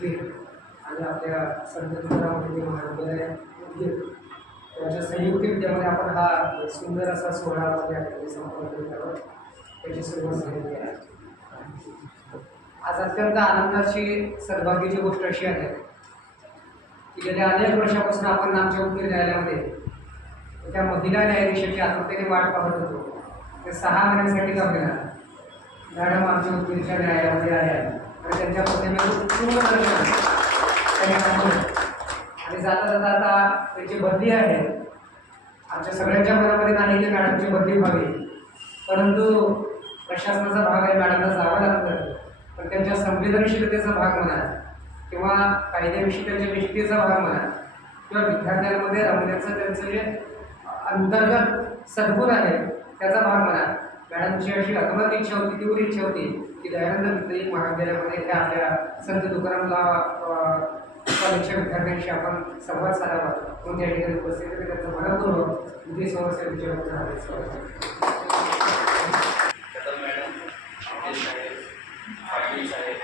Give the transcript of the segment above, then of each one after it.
उदगीर आणि आपल्या संत तुकाराम महाविद्यालय उदगीर त्यांच्या संयुक्त विद्यामध्ये आपण हा सुंदर असा सोहळा या ठिकाणी संपन्न करीत आहोत. त्याची सुरुवात झालेली आहे. आज अत्यंत आनंदाची सद्भाग्याची गोष्ट अशी आहे की गेल्या अनेक वर्षापासून आपण आमच्या उदगीर न्यायालयामध्ये त्या महिला न्यायाधीशाची आतुरतेने वाट पाहत होतो. ते 6 महिन्यांसाठी जमलेला मॅडम आमच्या उदगीरच्या न्यायालयामध्ये आल्या आणि त्यांच्या प्रतिमेचं पूर्ण दर्शन त्यांनी थांबवलं आणि जाता जाता आता त्यांची बदली आहे. आमच्या सगळ्यांच्या मनामध्ये नाही की मॅडमची बदली व्हावी, परंतु प्रशासनाचा भाग आहे, मॅडमला जावं लागतं. पण त्यांच्या संवेदनशीलतेचा भाग म्हणा किंवा कायद्याविषयी त्यांच्या निष्ठेचा भाग म्हणा किंवा विद्यार्थ्यांमध्ये रमण्याचं त्यांचं जे अंतर्गत सद्गुण आहे त्याचा भाग म्हणा, मॅडमची अशी अगमत इच्छा होती, तीव्र इच्छा होती की दयानंद विद्यालय महाविद्यालयामध्ये त्या आपल्या संत तुकारामला कॉलेजच्या विद्यार्थ्यांशी आपण संवाद साधावा म्हणून या ठिकाणी उपस्थित आहे. त्यांचं मनपूर्वक विधी संस्थेच्या पाटील साहेब,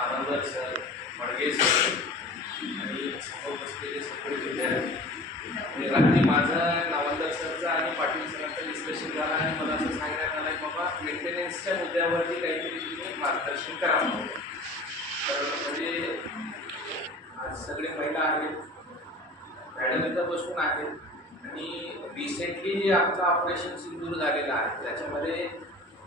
आनंदर सर, मडगे सर आणि समोर बसलेले सगळे विद्यार्थी. रात्री माझं नावंदर सरचा आणि पाटील सरांचं डिस्कशन झालं आणि मला असं सांगण्यात आलं की बाबा मेंटेनन्सच्या मुद्द्यावरती काहीतरी तुम्ही मार्गदर्शन करावं. तर म्हणजे आज सगळे महिला आहेत, मॅडम इथं बसून आहेत आणि रिसेंटली जे आपलं ऑपरेशन सिंदूर झालेलं आहे त्याच्यामध्ये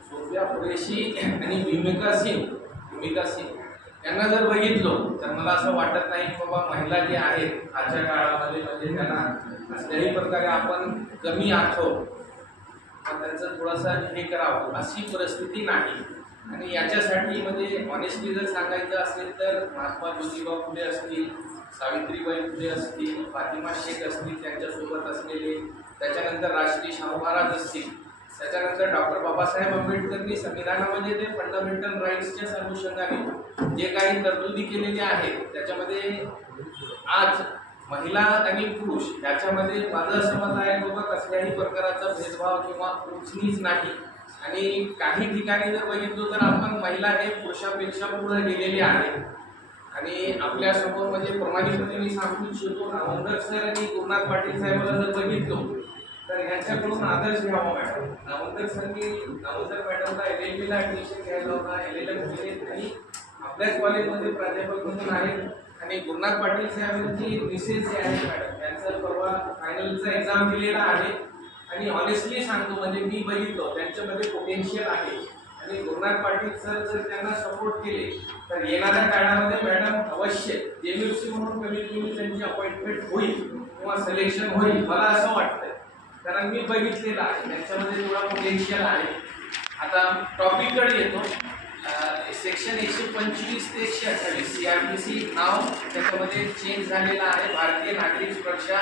सोफिया कुरेशी आणि भूमिका सिंग यांना जर बघितलं तर मला असं वाटत नाही की बाबा महिला जे आहेत आजच्या काळामध्ये म्हणजे त्यांना असल्याही प्रकारे आपण कमी आठवू त्यांचं थोडंसं हे करावं अशी परिस्थिती नाही. आणि याच्यासाठी म्हणजे ऑनेस्टली जर सांगायचं असेल तर महात्मा ज्योतिबा फुले असतील, सावित्रीबाई फुले असतील, फातिमा शेख असतील त्यांच्यासोबत असलेले, त्याच्यानंतर राष्ट्रीय शाहू महाराज असतील, त्याच्यानंतर डॉक्टर बाबासाहेब आंबेडकरनी संविधानामध्ये ते फंडामेंटल राईट्सच्या अनुषंगाने जे काही तरतुदी केलेल्या आहेत त्याच्यामध्ये आज महिला आणि पुरुष याच्यामध्ये माझं असं मत आहे बाबा कसल्याही प्रकारचा भेदभाव किंवा उचनीच नाही. आणि काही ठिकाणी जर बघितलं तर आपण महिला हे पुरुषापेक्षा पुढे गेलेले आहेत. आणि आपल्यासमोर म्हणजे प्रमाणिकपणे मी सांगू इच्छितो नावंदर सर आणि गुरुनाथ पाटील साहेबांना जर बघितलं तर ह्यांच्याकडून आदर्श घ्यावा. मॅडम नावंदर मॅडमला LLBला ॲडमिशन घ्यायला होता, LLM केले आणि आपल्याच कॉलेजमध्ये प्राध्यापक म्हणून आहेत. आणि गुरुनाथ पाटील साहेबांची मिसेस जे आहे मॅडम त्यांचं परवा फायनलचा एक्झाम दिलेला आहे. आणि ऑनेस्टली सांगतो म्हणजे मी बघितलं त्यांच्यामध्ये पोटेन्शियल आहे. आणि गुरुनाथ पाटील सर जर त्यांना सपोर्ट केले तर येणाऱ्या काळामध्ये मॅडम अवश्य MFC म्हणून कमीत कमी त्यांची अपॉइंटमेंट होईल किंवा सिलेक्शन होईल मला असं वाटतं. कारण मी बघितलेलं आहे त्यांच्यामध्ये थोडा पोटेन्शियल आहे. आता टॉपिककडे येतो. सेक्शन 125 ते 128 CRPC नाव त्याच्यामध्ये चेंज झालेलं आहे. भारतीय नागरिक सुरक्षा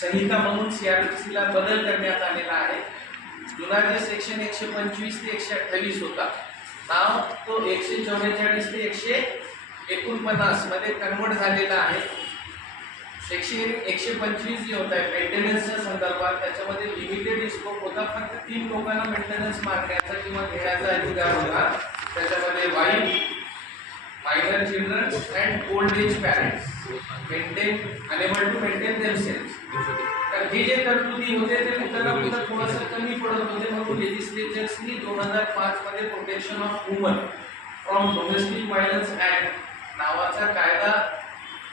संहिता म्हणून CRPCला बदल करण्यात आलेला आहे. जुना जे सेक्शन 125 ते 128 होता नाव तो 144 ते 149 मध्ये कन्वर्ट झालेला आहे. सेक्शन 125 जे होत आहे मेंटेनन्सच्या संदर्भात त्याच्यामध्ये लिमिटेड स्कोप होता. फक्त 3 लोकांना मेंटेनन्स मागण्याचा किंवा घेण्याचा अधिकार होता. त्याच्यामध्ये wife, minor children and old age parents unable to maintain themselves. तर हे जे तरतुदी होते ते कुठं थोडंसं कमी पडत होते. म्हणून लेजिस्लेचर्सनी 2005 मध्ये protection of women from domestic violence act नावाचा कायदा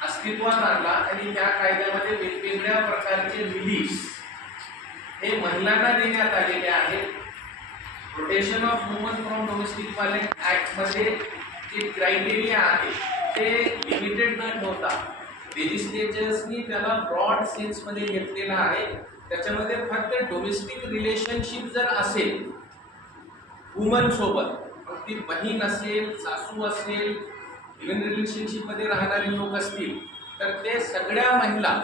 अस्तित्वात आणला. आणि त्या कायद्यामध्ये वेगवेगळ्या प्रकारचे रिलीफ्स हे महिलांना देण्यात आलेले आहेत. Protection of women from domestic violence ॲक्टमध्ये जे क्रायटेरिया आहे ते लिमिटेड न ठेवता लेजिस्लेचर्सनी त्याला ब्रॉड सेन्समध्ये घेतलेला आहे. त्याच्यामध्ये फक्त डोमेस्टिक रिलेशनशिप जर असेल वुमन सोबत, मग ती बहीण असेल, सासू असेल, इव्हन रिलेशनशिपमध्ये राहणारे लोक असतील तर ते सगळ्या महिला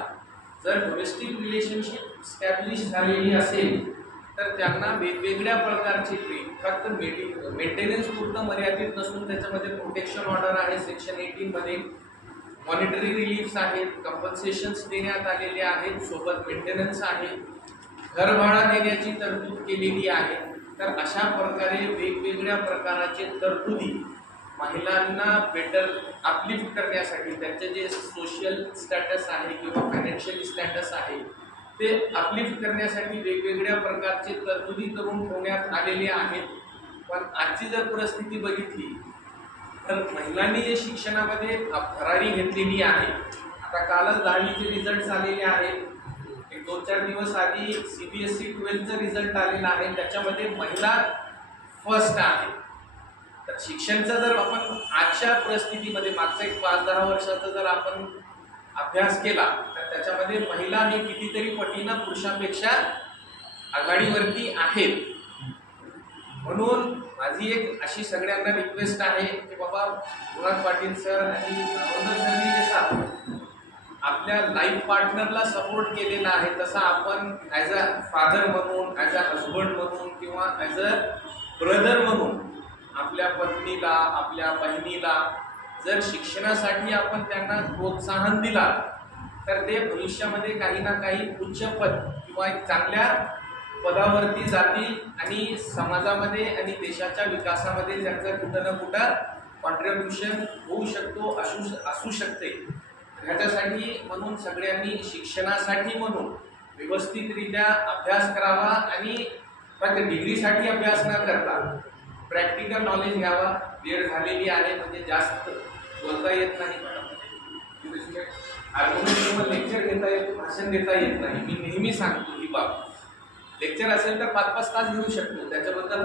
जर डोमेस्टिक रिलेशनशिप स्टॅब्लिश झालेली असेल तर त्यांना वेगवेगळ्या प्रकारची फक्त मेंटेनन्स पुरतं मर्यादित नसून त्याच्यामध्ये प्रोटेक्शन ऑर्डर आहे सेक्शन 18 मध्ये, मॉनिटरी रिलीफ्स आहेत, कंपन्सेशन्स देण्यात आलेले आहेत, सोबत मेंटेनन्स आहे, घरभाडा देण्याची तरतूद केलेली आहे. तर अशा प्रकारे वेगवेगळ्या प्रकारचे तरतुदी महिलांना बेटर अपलिफ्ट करण्यासाठी त्यांचे जे सोशल स्टॅटस आहे किंवा फायनान्शियल स्टॅटस आहे ते अपलिफ्ट करण्यासाठी वेगवेगळ्या प्रकारचे तरतुदी करून ठेवण्यात आलेले आहेत. पण आजची जर परिस्थिती बघितली तर महिलांनी जे शिक्षणामध्ये भरारी घेतलेली आहे, आता कालच 10वीचे रिझल्ट आलेले आहेत, एक 2-4 दिवस आधी CBSE 12चा रिझल्ट आलेला आहे, त्याच्यामध्ये महिला फर्स्ट आहे. तर शिक्षणचा जर आपण आजच्या परिस्थितीमध्ये मागचा एक 5-10 वर्षाचा जर आपण अभ्यास केला तर त्याच्यामध्ये महिला हे कितीतरी पटीनं पुरुषांपेक्षा आघाडीवरती आहेत. म्हणून माझी एक अशी सगळ्यांना रिक्वेस्ट आहे की बाबा मुराद पाटील सर आणि नावंदर सरनी जसा आपल्या लाईफ पार्टनरला सपोर्ट केलेला आहे तसा आपण ॲज अ फादर म्हणून, ॲज अ हजबंड म्हणून किंवा ॲज अ ब्रदर म्हणून आपल्या पत्नीला, आपल्या बहिणीला जर शिक्षणासाठी आपण त्यांना प्रोत्साहन दिला तर ते भविष्यामध्ये काही ना काही उच्च पद किंवा एक चांगल्या पदावरती जातील आणि समाजामध्ये आणि देशाच्या विकासामध्ये त्यांचं कुठं ना कुठं कॉन्ट्रीब्युशन होऊ शकतो, असू शकते. ह्याच्यासाठी म्हणून सगळ्यांनी शिक्षणासाठी म्हणून व्यवस्थितरित्या अभ्यास करावा आणि फक्त डिग्रीसाठी अभ्यास न करता प्रॅक्टिकल नॉलेज घ्यावा. वेळ झालेली आहे म्हणजे जास्त बोलता येत नाही, आर्ग्युमेंट लेक्चर घेता येत, भाषण देता येत नाही. मी नेहमी सांगतो ही बाब, लेक्चर असेल तर 5-5 तास घेऊ शकतो, त्याच्याबद्दल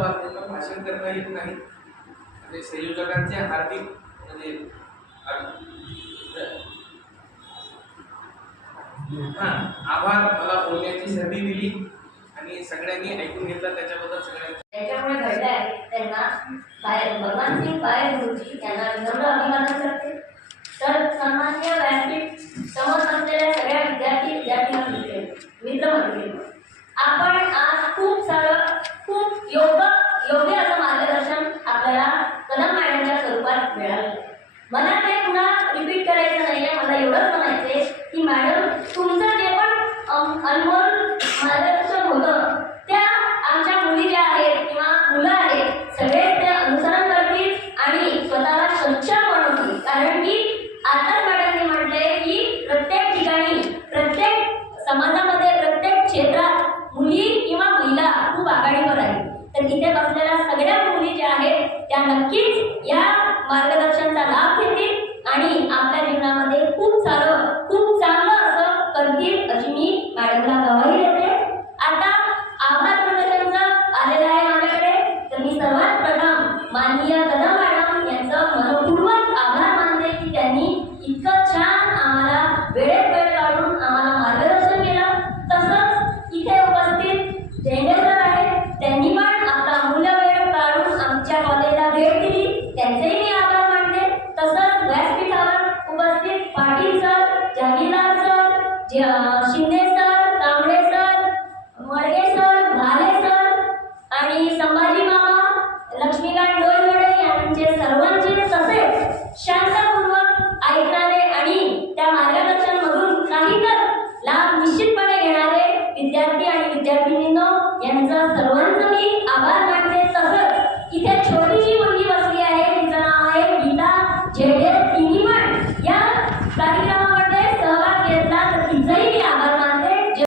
भाषण करता येत नाही. म्हणजे संयोजकांचे हार्दिक म्हणजे आभार, मला बोलण्याची संधी दिली आणि सगळ्यांनी ऐकून घेतला त्याच्याबद्दल सगळ्यांनी. त्याच्यामुळे घडलं आहे त्यांना भगवान सिंग पायल गुरुजी यांना विनम्र अभिवादन करते. तर सन्माननीय व्यासपीठ समोर असलेल्या सगळ्या विद्यार्थी मित्रमंडळी, आपण आज खूप योग्य असं मार्गदर्शन आपल्याला कदम मॅडमच्या स्वरूपात मिळालं. मला ते पुन्हा रिपीट करायचं नाहीये, मला एवढंच म्हणायचंय की मॅडम तुमचं जे पण अनमोल मार्गदर्शन होतं त्या आमच्या मुली ज्या आहेत किंवा मुलं आहेत सगळे ते अनुसरण करतील आणि स्वतःला सक्षम बनवतील. कारण की आताच मॅडमने म्हटलंय की प्रत्येक ठिकाणी, प्रत्येक समाजामध्ये, प्रत्येक क्षेत्रात मुली किंवा महिला खूप आघाडीवर आहेत. तर इथे बसलेल्या सगळ्या मुली ज्या आहेत त्या नक्कीच या मार्गदर्शनाचा लाभ घेतील आणि आपल्या जीवनामध्ये खूप चांगलं असं करतील अशी मी मॅडमला ग्वाही देते. आता आभार प्रदर्शनचं आलेलं आहे माझ्याकडे, तर मी सर्वात प्रथम माननीय कदम मॅडम यांचं मनपूर्वक आभार मानते की त्यांनी इतकं छान आम्हाला वेळेत वेळ काढून आम्हाला मार्गदर्शन केलं. तसंच इथे उपस्थित झेंडे सर आहेत, त्यांनी पण आपला अमूल्य वेळ काढून आमच्या कॉलेजला भेट दिली, त्यांचेही मी आभार मानते. तसंच व्यासपीठावर उपस्थित Patil sir, Jahagirdar sir, Shinde sir, Kamble sir, Madge sir, Bhale sir आणि संभाजी मामा, लक्ष्मीकांत डोईवडे यांचे सर्वांचे, तसेच शांतपूर्वक ऐकणारे आणि त्या मार्गदर्शनमधून काही तर लाभ निश्चितपणे घेणारे विद्यार्थी आणि विद्यार्थिनींनो यांचं